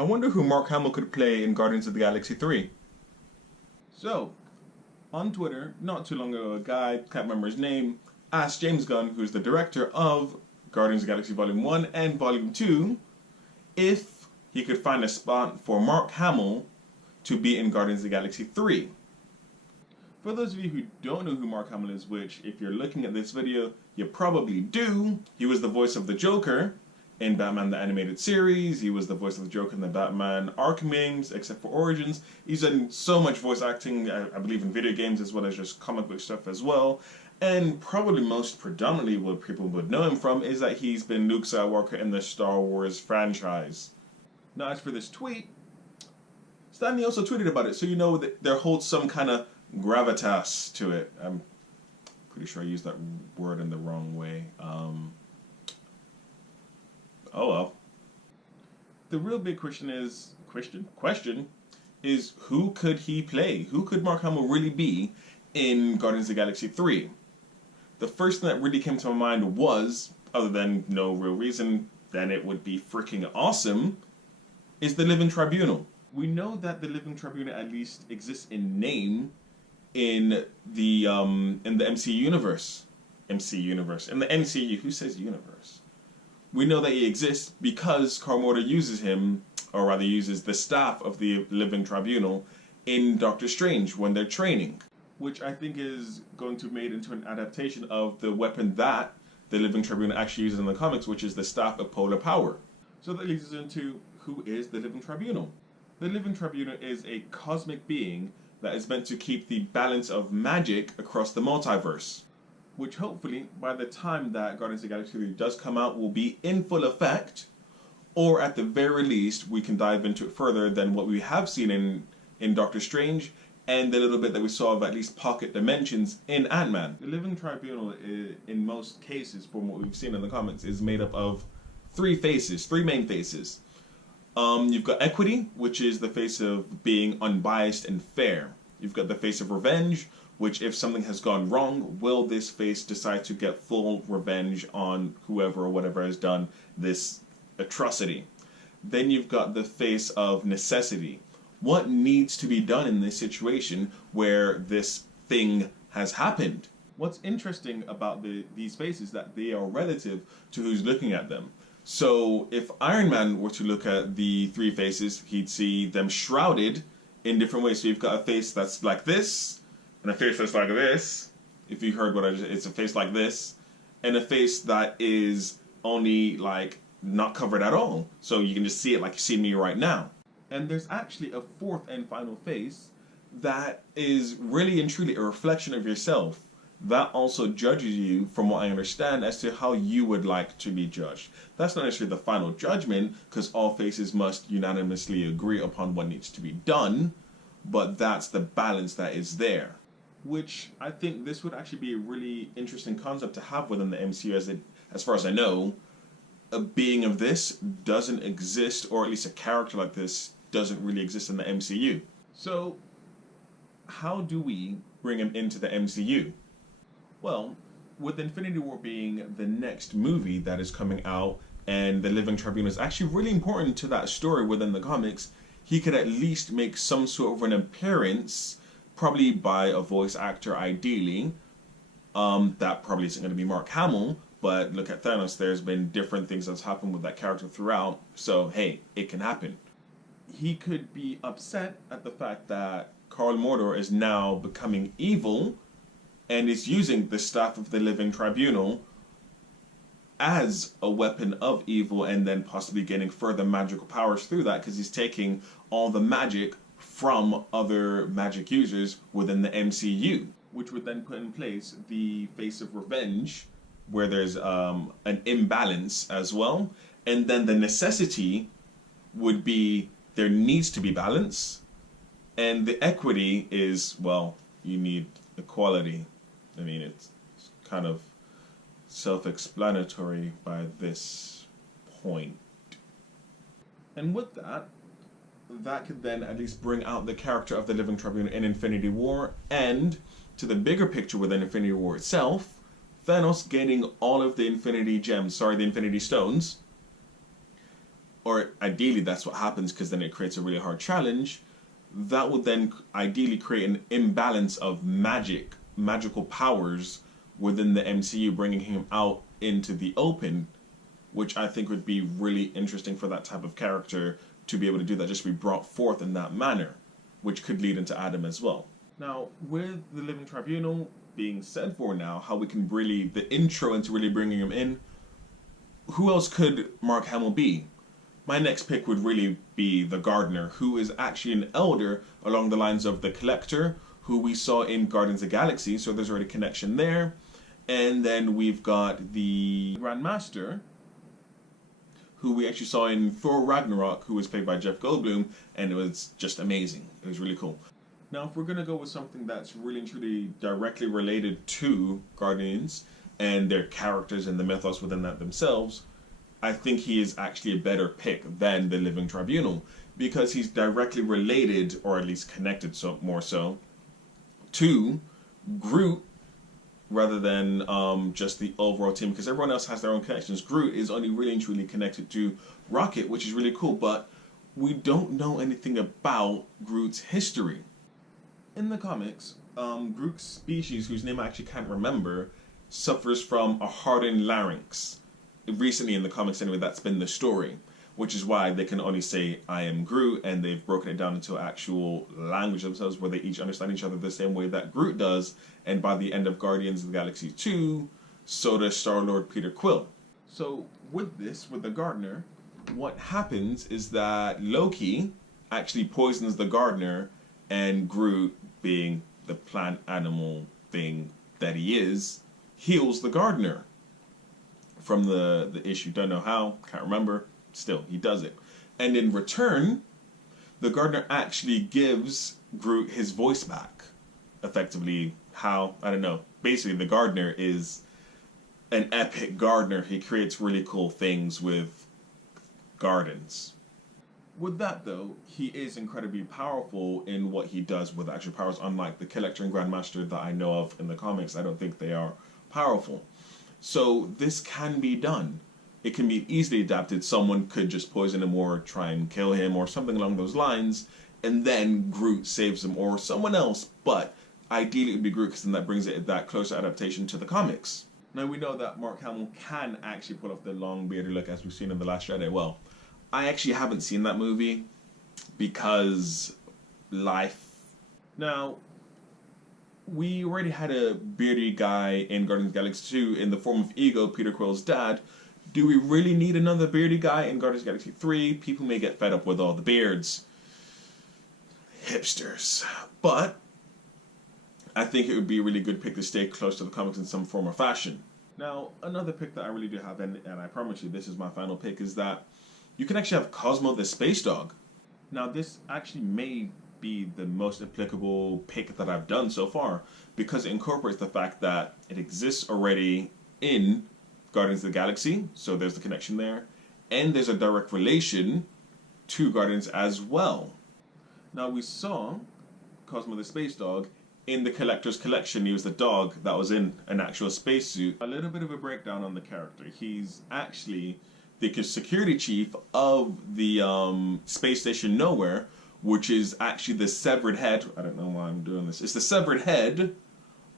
I wonder who Mark Hamill could play in Guardians of the Galaxy 3. So, on Twitter, not too long ago, a guy, can't remember his name, asked James Gunn, who's the director of Guardians of the Galaxy Volume 1 and Volume 2, if he could find a spot for Mark Hamill to be in Guardians of the Galaxy 3. For those of you who don't know who Mark Hamill is, which if you're looking at this video, you probably do, he was the voice of the Joker in Batman the Animated Series. He was the voice of the Joker in the Batman Arkham games, except for Origins. He's done so much voice acting, I believe, in video games as well as just comic book stuff as well. And probably most predominantly what people would know him from is that he's been Luke Skywalker in the Star Wars franchise. Now as for this tweet, Stanley also tweeted about it, so you know that there holds some kind of gravitas to it. I'm pretty sure I used that word in the wrong way. Oh well. The real big question is who could he play? Who could Mark Hamill really be in Guardians of the Galaxy 3? The first thing that really came to my mind was, other than no real reason, then it would be freaking awesome, is the Living Tribunal. We know that the Living Tribunal at least exists in name in the MCU universe. In the MCU, who says universe? We know that he exists because Carl Mortar uses him, or rather uses the staff of the Living Tribunal in Doctor Strange when they're training, which I think is going to be made into an adaptation of the weapon that the Living Tribunal actually uses in the comics, which is the Staff of Polar Power. So that leads us into who is the Living Tribunal. The Living Tribunal is a cosmic being that is meant to keep the balance of magic across the multiverse, which hopefully, by the time that Guardians of the Galaxy 3 does come out, will be in full effect, or at the very least, we can dive into it further than what we have seen in Doctor Strange, and the little bit that we saw of at least pocket dimensions in Ant-Man. The Living Tribunal, in most cases, from what we've seen in the comics, is made up of three main faces. You've got Equity, which is the face of being unbiased and fair. You've got the face of Revenge, which if something has gone wrong, will this face decide to get full revenge on whoever or whatever has done this atrocity? Then you've got the face of Necessity. What needs to be done in this situation where this thing has happened? What's interesting about these faces is that they are relative to who's looking at them. So if Iron Man were to look at the three faces, he'd see them shrouded in different ways. So you've got a face that's like this, and a face that's like this. If you heard what I just, it's a face like this, and a face that is only like not covered at all. So you can just see it like you see me right now. And there's actually a fourth and final face that is really and truly a reflection of yourself. That also judges you, from what I understand, as to how you would like to be judged. That's not necessarily the final judgment, because all faces must unanimously agree upon what needs to be done, but that's the balance that is there. Which I think this would actually be a really interesting concept to have within the MCU, as far as I know. A being of this doesn't exist, or at least a character like this doesn't really exist in the MCU. So, how do we bring him into the MCU? Well, with Infinity War being the next movie that is coming out, and the Living Tribunal is actually really important to that story within the comics, he could at least make some sort of an appearance, probably by a voice actor ideally. That probably isn't going to be Mark Hamill, but look at Thanos, there's been different things that's happened with that character throughout, so hey, it can happen. He could be upset at the fact that Carl Mortar is now becoming evil, and is using the Staff of the Living Tribunal as a weapon of evil, and then possibly getting further magical powers through that, because he's taking all the magic from other magic users within the MCU, which would then put in place the face of Revenge, where there's an imbalance as well, and then the Necessity would be there needs to be balance, and the Equity is, well, you need equality. I mean, it's kind of self-explanatory by this point. And with that, that could then at least bring out the character of the Living Tribunal in Infinity War, and to the bigger picture within Infinity War itself, Thanos gaining all of the Infinity Gems, the Infinity Stones, or ideally that's what happens because then it creates a really hard challenge, that would then ideally create an imbalance of magical powers within the MCU, bringing him out into the open, which I think would be really interesting for that type of character to be able to do that, just be brought forth in that manner, which could lead into Adam as well. Now, with the Living Tribunal being said for now, how we can really, the intro into really bringing him in, who else could Mark Hamill be? My next pick would really be the Gardener, who is actually an elder along the lines of the Collector, who we saw in Guardians of the Galaxy, so there's already a connection there. And then we've got the Grandmaster, who we actually saw in Thor Ragnarok, who was played by Jeff Goldblum, and it was just amazing. It was really cool. Now, if we're going to go with something that's really and truly directly related to Guardians and their characters and the mythos within that themselves, I think he is actually a better pick than the Living Tribunal, because he's directly related, or at least connected more so, to Groot, rather than just the overall team, because everyone else has their own connections. Groot is only really and truly connected to Rocket, which is really cool, but we don't know anything about Groot's history. In the comics, Groot's species, whose name I actually can't remember, suffers from a hardened larynx. Recently in the comics anyway, that's been the story, which is why they can only say I am Groot, and they've broken it down into actual language themselves where they each understand each other the same way that Groot does, and by the end of Guardians of the Galaxy 2, so does Star-Lord Peter Quill. So with this, with the Gardener, what happens is that Loki actually poisons the Gardener, and Groot, being the plant animal thing that he is, heals the Gardener from the issue. Don't know how, can't remember, still, he does it. And in return, the Gardener actually gives Groot his voice back. Effectively, how? I don't know. Basically, the Gardener is an epic gardener. He creates really cool things with gardens. With that, though, he is incredibly powerful in what he does with actual powers, unlike the Collector and Grandmaster that I know of in the comics. I don't think they are powerful. So this can be done. It can be easily adapted. Someone could just poison him or try and kill him or something along those lines, and then Groot saves him, or someone else, but ideally it would be Groot, because then that brings it that closer adaptation to the comics. Now we know that Mark Hamill can actually pull off the long bearded look as we've seen in The Last Jedi. Well, I actually haven't seen that movie because life. Now, we already had a beardy guy in Guardians of the Galaxy 2 in the form of Ego, Peter Quill's dad. Do we really need another beardy guy in Guardians of the Galaxy 3? People may get fed up with all the beards. Hipsters. But I think it would be a really good pick to stay close to the comics in some form or fashion. Now, another pick that I really do have, and I promise you this is my final pick, is that you can actually have Cosmo the Space Dog. Now, this actually may be the most applicable pick that I've done so far, because it incorporates the fact that it exists already in Guardians of the Galaxy, so there's the connection there, and there's a direct relation to Guardians as well. Now, we saw Cosmo the Space Dog in the Collector's Collection. He was the dog that was in an actual spacesuit. A little bit of a breakdown on the character. He's actually the security chief of the space station Nowhere, which is actually the severed head. I don't know why I'm doing this. It's the severed head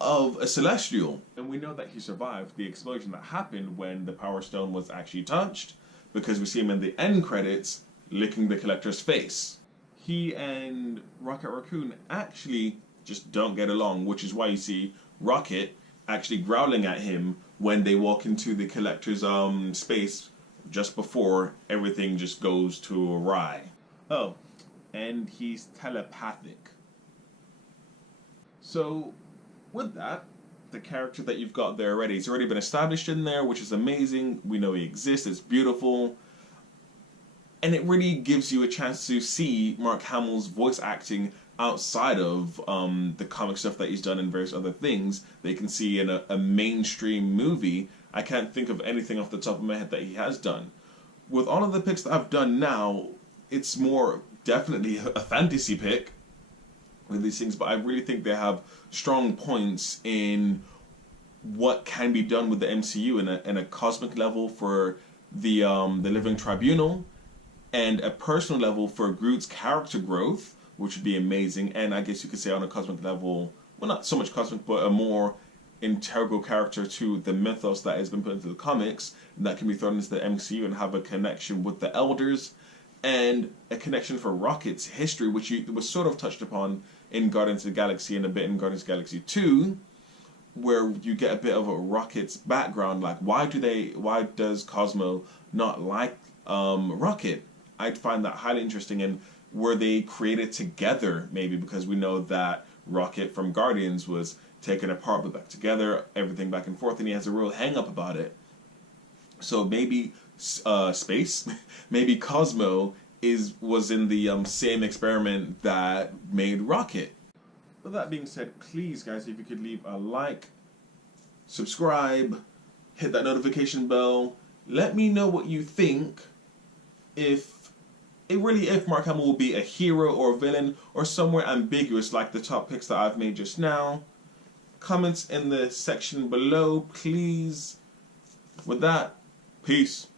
of a Celestial. And we know that he survived the explosion that happened when the Power Stone was actually touched, because we see him in the end credits licking the Collector's face. He and Rocket Raccoon actually just don't get along, which is why you see Rocket actually growling at him when they walk into the Collector's space just before everything just goes to awry. Oh, and he's telepathic. So, with that, the character that you've got there already, he's already been established in there, which is amazing. We know he exists, it's beautiful. And it really gives you a chance to see Mark Hamill's voice acting outside of the comic stuff that he's done and various other things that you can see in a mainstream movie. I can't think of anything off the top of my head that he has done. With all of the picks that I've done now, it's more definitely a fantasy pick with these things, but I really think they have strong points in what can be done with the MCU in a cosmic level for the Living Tribunal, and a personal level for Groot's character growth, which would be amazing, and I guess you could say on a cosmic level, well, not so much cosmic, but a more integral character to the mythos that has been put into the comics, and that can be thrown into the MCU and have a connection with the Elders, and a connection for Rocket's history, which was sort of touched upon in Guardians of the Galaxy and a bit in Guardians of the Galaxy 2, where you get a bit of a Rocket's background, like why does Cosmo not like Rocket? I'd find that highly interesting, and were they created together maybe, because we know that Rocket from Guardians was taken apart but back together, everything back and forth, and he has a real hang up about it. So maybe space, maybe Cosmo was in the same experiment that made Rocket. With that being said, please guys, if you could leave a like, subscribe, hit that notification bell, let me know what you think, if Mark Hamill will be a hero or a villain or somewhere ambiguous like the top picks that I've made just now. Comments in the section below, please. With that, peace.